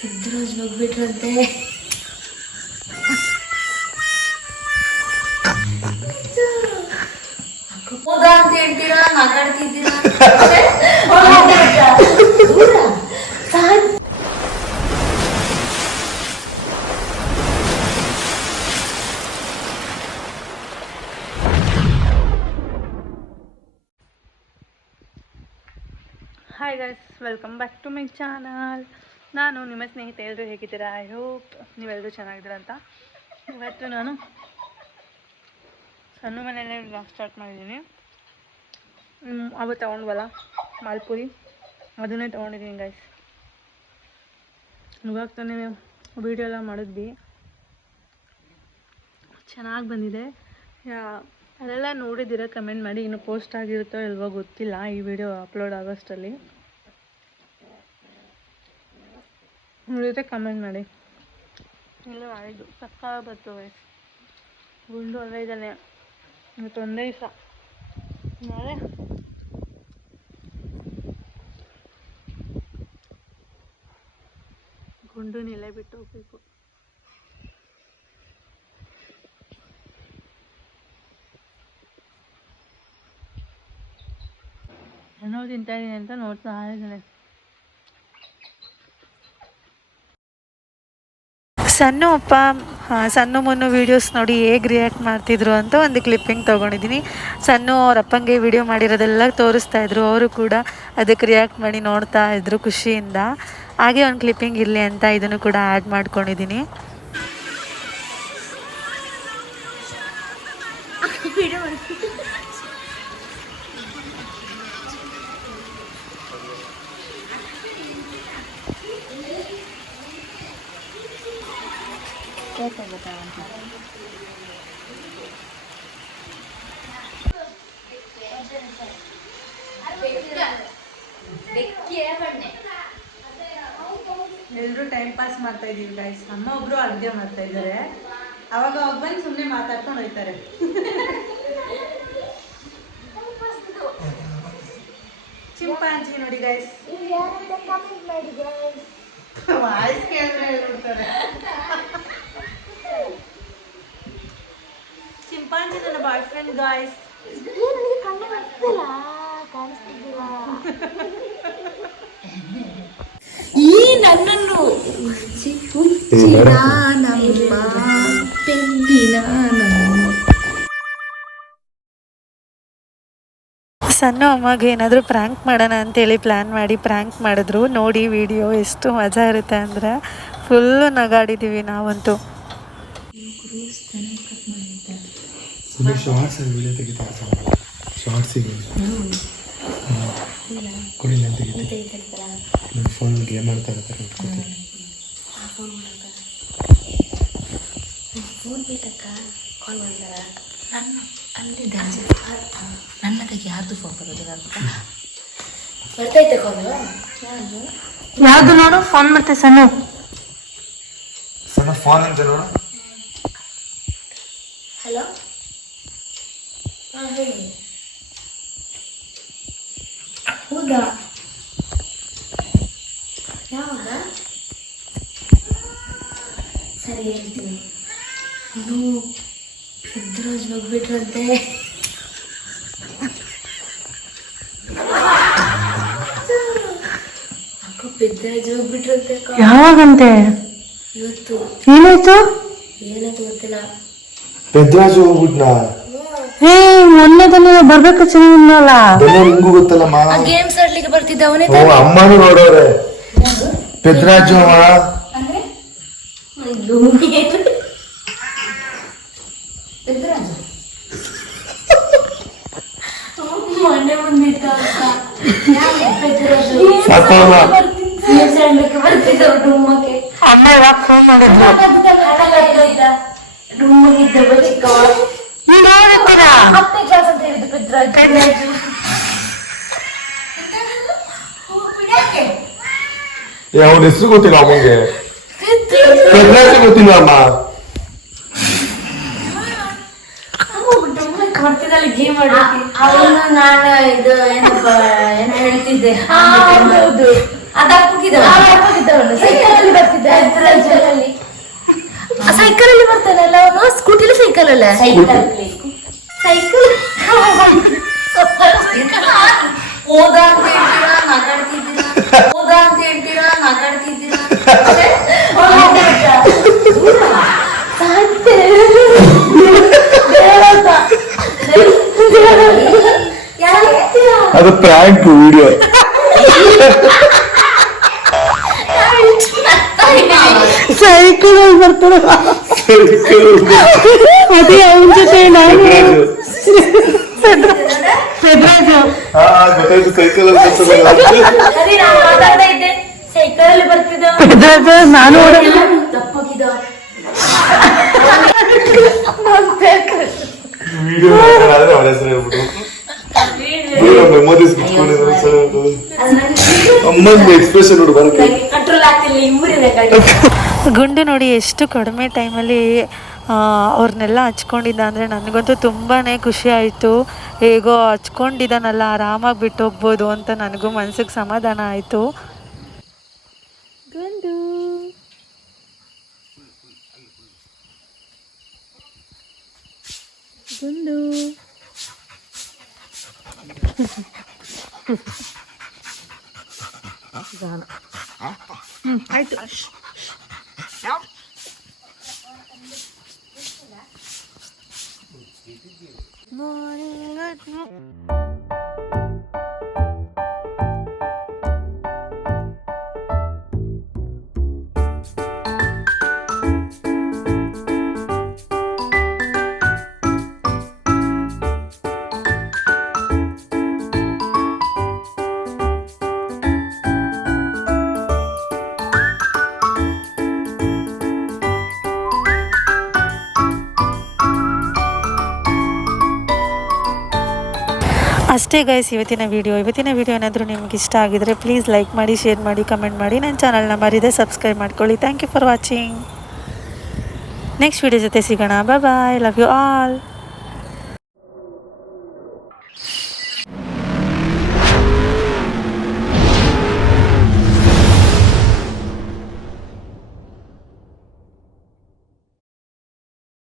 ಪೆದ್ರಾಜ್ ಹೋಗ್ಬಿಟ್ರಂತೆ. ಹೋದ ಅಂತ ಹೇಳ್ತೀರಾ, ಮಾತಾಡ್ತಿದ್ದೀರಾ. Hi guys, welcome back to my channel. ನಾನು ನಿಮ್ಮ ಸ್ನೇಹಿತೆ. ಎಲ್ಲರೂ ಹೇಗಿದ್ದೀರಾ? ಐ ಹೋಪ್ ನೀವೆಲ್ಲರೂ ಚೆನ್ನಾಗಿದ್ದೀರ ಅಂತ. ಇವತ್ತು ನಾನು ಸಣ್ಣ ಮನೆಯಲ್ಲೇ ವ್ಲಾಗ್ ಸ್ಟಾರ್ಟ್ ಮಾಡಿದ್ದೀನಿ. ಅವತ್ತು ತೊಗೊಂಡ್ವಲ್ಲ ಮಾಲ್ಪುರಿ, ಅದನ್ನೇ ತೊಗೊಂಡಿದ್ದೀನಿ ಗೈಸ್. ಇವಾಗ ತಾನೇ ವೀಡಿಯೋ ಎಲ್ಲ ಮಾಡಿದ್ವಿ, ಚೆನ್ನಾಗಿ ಬಂದಿದೆ. ಅದೆಲ್ಲ ನೋಡಿದ್ದೀರ, ಕಮೆಂಟ್ ಮಾಡಿ. ಇನ್ನು ಪೋಸ್ಟ್ ಆಗಿರುತ್ತೋ ಇಲ್ವೋ ಗೊತ್ತಿಲ್ಲ, ಈ ವಿಡಿಯೋ ಅಪ್ಲೋಡ್ ಆಗೋಷ್ಟರಲ್ಲಿ. ನೋಡಿದ್ರೆ ಕಮೆಂಟ್ ಮಾಡಿ. ಇಲ್ಲ ಮಾಡಿದ್ದು ಸಕ್ಕ ಬರ್ತವೆ. ಗುಂಡು ಅಲ್ಲೇ ಇದ್ದಾನೆ. ಇವತ್ತು ಒಂದೇ ದಿವಸ, ನಾಳೆ ಗುಂಡುನೆಲ್ಲ ಬಿಟ್ಟು ಹೋಗ್ಬೇಕು. ಏನೋ ತಿಂತಾ ಇದ್ದೀನಿ ಅಂತ ನೋಡ್ತಾ ಇದ್ದಾನೆ. ಸಣ್ಣ ಅಪ್ಪ ಸಣ್ಣ ಮುನ್ನು ವೀಡಿಯೋಸ್ ನೋಡಿ ಹೇಗೆ ರಿಯಾಕ್ಟ್ ಮಾಡ್ತಿದ್ರು ಅಂತ ಒಂದು ಕ್ಲಿಪ್ಪಿಂಗ್ ತೊಗೊಂಡಿದ್ದೀನಿ. ಸಣ್ಣ ಅವ್ರ ಅಪ್ಪಂಗೆ ವಿಡಿಯೋ ಮಾಡಿರೋದೆಲ್ಲ ತೋರಿಸ್ತಾ ಇದ್ರು. ಅವರು ಕೂಡ ಅದಕ್ಕೆ ರಿಯಾಕ್ಟ್ ಮಾಡಿ ನೋಡ್ತಾ ಇದ್ರು ಖುಷಿಯಿಂದ. ಹಾಗೆ ಒಂದು ಕ್ಲಿಪ್ಪಿಂಗ್ ಇರಲಿ ಅಂತ ಇದನ್ನು ಕೂಡ ಆ್ಯಡ್ ಮಾಡ್ಕೊಂಡಿದ್ದೀನಿ. ಎಲ್ಲರೂ ಟೈಮ್ ಪಾಸ್ ಮಾಡ್ತಾ ಇದೀವಿ ಗೈಸ್. ಅಮ್ಮ ಒಬ್ರು ಅಡುಗೆ ಮಾಡ್ತಾ ಇದ್ದಾರೆ. ಅವಾಗ ಬಂದು ಸುಮ್ಮನೆ ಮಾತಾಡ್ಕೊಂಡು ಹೋಗ್ತಾರೆ. ಚಿಂಪಾಂಜಿ ನೋಡಿ ಗೈಸ್, ವಾಯ್ಸ್ ಕೇಳಿದ್ರೆ ಹೇಳ್ಬಿಡ್ತಾರೆ. ಚಿಂಪಾಂಜಿ ನನ್ನ ಬಾಯ್ ಫ್ರೆಂಡ್ ಗೈಸ್. ಈ ನನ್ನನ್ನು ಸಣ್ಣ ಅಮ್ಮಗೆ ಏನಾದರೂ ಪ್ರ್ಯಾಂಕ್ ಮಾಡೋಣ ಅಂತೇಳಿ ಪ್ಲ್ಯಾನ್ ಮಾಡಿ ಪ್ರ್ಯಾಂಕ್ ಮಾಡಿದ್ರು. ನೋಡಿ ವಿಡಿಯೋ ಎಷ್ಟು ಮಜಾ ಇರುತ್ತೆ ಅಂದರೆ ಫುಲ್ಲು ನಗಾಡಿದ್ದೀವಿ ನಾವಂತೂ. ಗೇಮ್ ಆಡ್ತಾ ಇರ್ತಾರೆ. ಫೋನ್ ಬೇಕಕ್ಕ ಕಾಲ್ ಮಾಡ್ತಾರ. ನನ್ನ ಅಲ್ಲಿದ್ದ ನನ್ನ ತೆಗೆ ಯಾರ್ದು ಫೋನ್ ಬರೋದು ಬರ್ತೈತೆ ಕಾಲ್. ಯಾವುದು ನೋಡು ಫೋನ್ ಮತ್ತೆ ಸಣ್ಣ ಸಣ್ಣ ಫೋನ್ ಅಂತ ನೋಡು. ಹಲೋ, ಹಾಂ ಹೇಳಿ. ಹೌದಾ, ಯಾವಾಗ? ಸರಿ ಹೇಳ್ತೀನಿ. ಇದು ಪೆದ್ರಾಜ್ ಹೋಗ್ಬಿಟ್ರಂತೆ. ಅಕ್ಕ ಪೆದ್ರಾಜ್ ಹೋಗ್ಬಿಟ್ರಂತೆ. ಯಾವಾಗಂತೆ? ಇವತ್ತು. ಏನಾಯ್ತು? ಏನಾಯ್ತು ಗೊತ್ತಿಲ್ಲ. ಪೆದ್ರಾಜ್ ಹೋಗ್ಬಿಟ್ನಾ? ಹೇ, ಮೊನ್ನೆ ತಾನೇ ಬರ್ಬೇಕು ಚೆನ್ನಾಗಿಲ್ಲ. ನಿಂಗೂ ಗೊತ್ತಲ್ಲ, ಗೇಮ್ಸ್ ಆಡ್ಲಿಕ್ಕೆ ಬರ್ತಿದ್ದ ಅವನೇ. ಅಮ್ಮನೂ ನೋಡೋರೆ ಪೆದ್ರಾಜು ಅಂದ್ರೆ ಪೆದ್ರಾಜು ಮನೆ ಮುಂದಿದ್ದ ಬರ್ತಿದ್ದ ಡುಮ್ಮಕ್ಕೆ. ಡುಮ್ಮಗಿದ್ದ ಚಿಕ್ಕವ 10ನೇ ಕ್ಲಾಸ್ ಅಂತ ಹೇಳಿದ್ದು ಪೆದ್ರಾಜು. ಅವನ ಹೆಸರು ಗೊತ್ತಿಲ್ಲ ಅಮ್ಮಗೆ. ಪೆದ್ರಾಜು ಗೊತ್ತಿಲ್ಲ ಅಮ್ಮ. ಬರ್ತಿದ್ದಲ್ಲಿ ಗೇಮ್ ಆಡೋಕೆ ಅವನು ನಾನು ಇದು ಏನಪ್ಪ ಏನು ಹೇಳ್ತಿದ್ದೆ ಹೌದು ಅದು ಅಪ್ಪಗಿದ್ದವನು ಸೈಕಲಲ್ಲಿ ಬರ್ತಿದ್ದ ಪೆದ್ರಾಜಲ್ಲಿ ಸೈಕಲಲ್ಲಿ ಬರ್ತಾನಲ್ಲ ಅವನು ಸ್ಕೂಟಿಲಿ ಸೈಕಲ್ ಅಲ್ಲ ಸೈಕಲ್ ಓದ ಅಂತ ಹೇಳ್ತೀರಾ ಮಾತಾಡ್ತಿದ್ದೀರಾ ಓದ ಅಂತ ಹೇಳ್ತೀರಾ ಮಾತಾಡ್ತಿದ್ದೀರಾ ಅದು ಪ್ರಾಂಕ್ ವಿಡಿಯೋ. ಸೈಕಲ್ ಬರ್ತಾರ ಅದೇ ಅವನ ಜೊತೆ ನಾನು ಗೊತ್ತಾಯ್ತು ಸೈಕಲ್ ಸರಿ ನಾನು ಮಾತಾಡ್ತಾ ಇದ್ದೆ ಸೈಕಲ್ ಅಲ್ಲಿ ಬರ್ತಿದ್ದ ನಾನು ತಪ್ಪೋಗಿದ್ದ ವಿಡಿಯೋ ಆದ್ರೆ ಅವರ ಹೆಸರು ಹೇಳ್ಬಿಟ್ಟು ಮೆಮೊರೀಸ್ ಇಟ್ಕೊಂಡಿರೋ ಅಮ್ಮನ ಎಕ್ಸ್ಪ್ರೆಷನ್ ನೋಡಿ ಬರುತ್ತೆ. ಕಂಟ್ರೋಲ್ ಆಗ್ತಿಲ್ಲ ಇವ್ರಿದೆ ಗುಂಡು ನೋಡಿ ಎಷ್ಟು ಕಡಿಮೆ ಟೈಮಲ್ಲಿ ಅವ್ರನ್ನೆಲ್ಲ ಹಚ್ಕೊಂಡಿದ್ದ ಅಂದರೆ ನನಗಂತೂ ತುಂಬಾ ಖುಷಿ ಆಯಿತು. ಹೇಗೋ ಹಚ್ಕೊಂಡಿದ್ದಾನಲ್ಲ ಆರಾಮಾಗಿ ಬಿಟ್ಟು ಹೋಗ್ಬೋದು ಅಂತ ನನಗೂ ಮನ್ಸಿಗೆ ಸಮಾಧಾನ ಆಯಿತು. ಗುಂಡು ಗುಂಡು ಆಯ್ತು. ಅಷ್ಟೇ ಗೈಸ್ ಇವತ್ತಿನ ವಿಡಿಯೋ ಏನಾದರೂ ನಿಮ್ಗೆ ಇಷ್ಟ ಆಗಿದರೆ ಪ್ಲೀಸ್ ಲೈಕ್ ಮಾಡಿ, ಶೇರ್ ಮಾಡಿ, ಕಮೆಂಟ್ ಮಾಡಿ. ನನ್ನ ಚಾನಲ್ನ ಮರಿದೆ ಸಬ್ಸ್ಕ್ರೈಬ್ ಮಾಡ್ಕೊಳ್ಳಿ. Thank you for watching. Next video ಜೊತೆ ಸಿಗೋಣ. Bye bye. Love you all.